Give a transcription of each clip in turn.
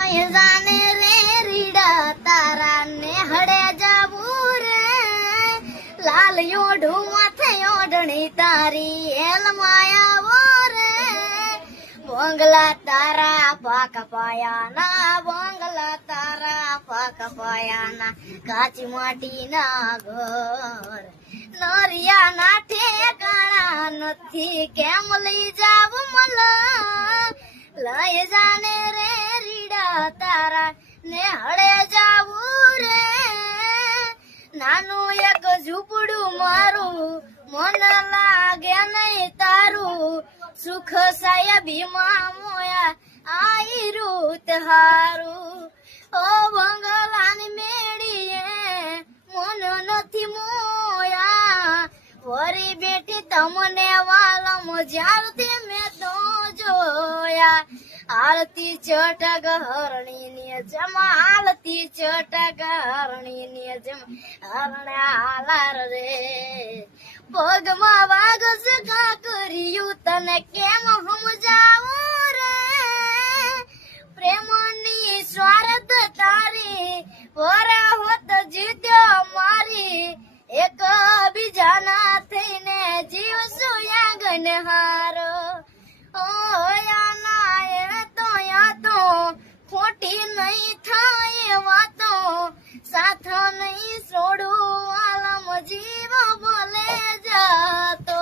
જાને રે રીડા તારા ને હડે જાવું રે લાલ યોઢું માથે ઓઢણી તારી એલ માયાવો રે બોંગલા તારા પાક પાયાના બોંગલા તારા પાક પાયાના કાચી માટીના ઘર નરિયા ના ઠેકાણા નથી કેમ લઈ જાવ મલા લઈ જાને રે રીડા તારા ને હળે જાવું રે નાનું એક ઝૂંપડું મારું મન લાગે નહીં તારું સુખ સાહેબી માં મોયા આઈ રૂત હારું ઓ બંગલાની મેળીએ મન નથી મોયા વરી બેટી તમને વાલમ જ્યારથી મેં તો જોયા આરતી ચટક હરણી ને જમા આરતી ચટક હરણી ને જમા હરણા હાલાર રે પગમાં વાગ સગા કર્યું તને કેમ સમજાવું રે પ્રેમની સ્વાર્થ તારી વરા હોત જીત્યો મારી એક બીજાના થઈને જીવશું યાગન હારો ખોટી નહીં થાય વાતો સાથ નહીં છોડું આલમ જીવ બોલે જતો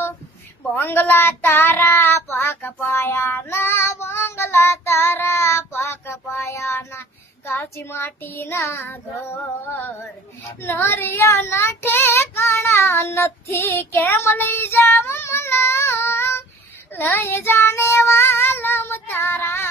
બંગલા તારા પાક પાયાના બંગલા તારા પાક પાયાના કાચી માટીના ઘર નરિયા ના ઠેકાણા નથી કેમ લઈ જાવ મલા લઈ જાને વાલમ તારા